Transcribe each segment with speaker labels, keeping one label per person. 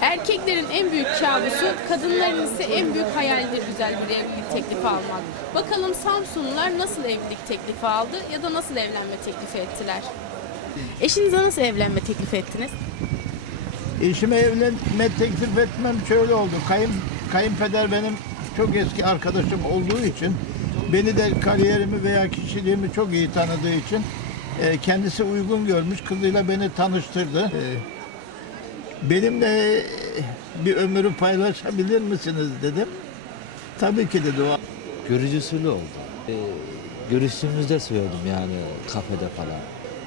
Speaker 1: Erkeklerin en büyük kabusu, kadınların ise en büyük hayalidir güzel bir evlilik teklifi almak. Bakalım Samsunlular nasıl evlilik teklifi aldı ya da nasıl evlenme teklifi ettiler? Eşinize nasıl evlenme teklif ettiniz?
Speaker 2: Eşime evlenme teklif etmem şöyle oldu. Kayın, kayınpeder benim çok eski arkadaşım olduğu için beni de kariyerimi veya kişiliğimi çok iyi tanıdığı için e, kendisi uygun görmüş kızıyla beni tanıştırdı. E, benimle bir ömrü paylaşabilir misiniz dedim. Tabii ki dedi o.
Speaker 3: Görücü usulü oldu. Ee, görüştüğümüzde söyledim yani kafede falan.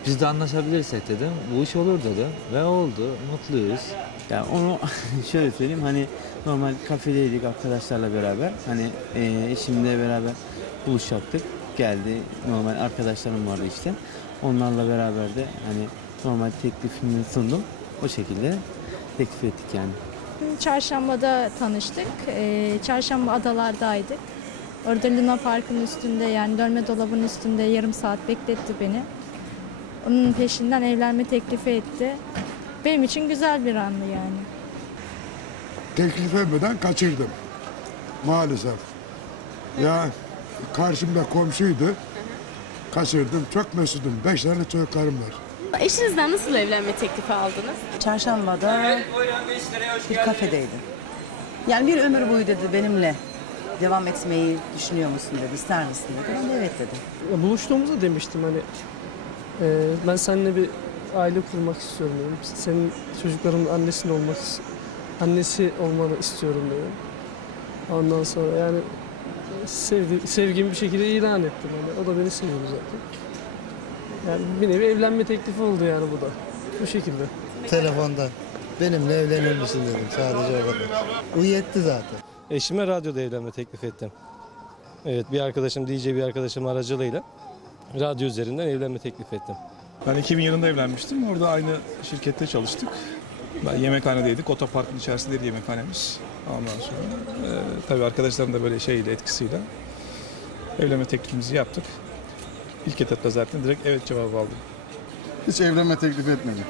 Speaker 3: Biz de anlaşabilirsek dedim. Bu iş olur dedim. Ve oldu. Mutluyuz.
Speaker 4: Ya onu şöyle söyleyeyim hani normal kafedeydik arkadaşlarla beraber. Hani e, eşimle beraber buluşacaktık. Geldi normal arkadaşlarım vardı işte. Onlarla beraber de hani normal teklifimi sundum. O şekilde teklif ettik yani.
Speaker 5: Çarşamba'da tanıştık. Ee, Çarşamba adalardaydık. Orada Luna Park'ın üstünde yani dönme dolabın üstünde yarım saat bekletti beni. Onun peşinden evlenme teklifi etti. Benim için güzel bir andı yani.
Speaker 6: teklif etmeden kaçırdım. Maalesef. Ya karşımda komşuydu. Kaçırdım. Çok mesudum. Beş tane çocuklarım var.
Speaker 1: Eşinizden nasıl evlenme teklifi aldınız?
Speaker 7: Çarşambada bir kafedeydim. Yani bir ömür boyu dedi benimle devam etmeyi düşünüyor musun dedi, ister misin dedi. Ben de evet dedim.
Speaker 8: Ya buluştuğumuzda demiştim hani e, ben seninle bir aile kurmak istiyorum dedim. Senin çocukların annesinin olmak annesi olmanı istiyorum dedim. Ondan sonra yani sevdi, sevgimi bir şekilde ilan ettim. Hani o da beni seviyordu zaten. Yani bir nevi evlenme teklifi oldu yani bu da. Bu şekilde.
Speaker 9: Telefonda benimle evlenir misin dedim sadece o kadar. Bu yetti zaten.
Speaker 10: Eşime radyoda evlenme teklif ettim. Evet bir arkadaşım DJ bir arkadaşım aracılığıyla radyo üzerinden evlenme teklif ettim.
Speaker 11: Ben 2000 yılında evlenmiştim. Orada aynı şirkette çalıştık. Ben yemekhanedeydik. Otoparkın içerisindeydi yemekhanemiz. Ondan sonra e, tabii arkadaşlarım da böyle şeyle etkisiyle evlenme teklifimizi yaptık. İlk etapta zaten direkt evet cevabı aldım.
Speaker 9: Hiç evlenme teklif etmedim.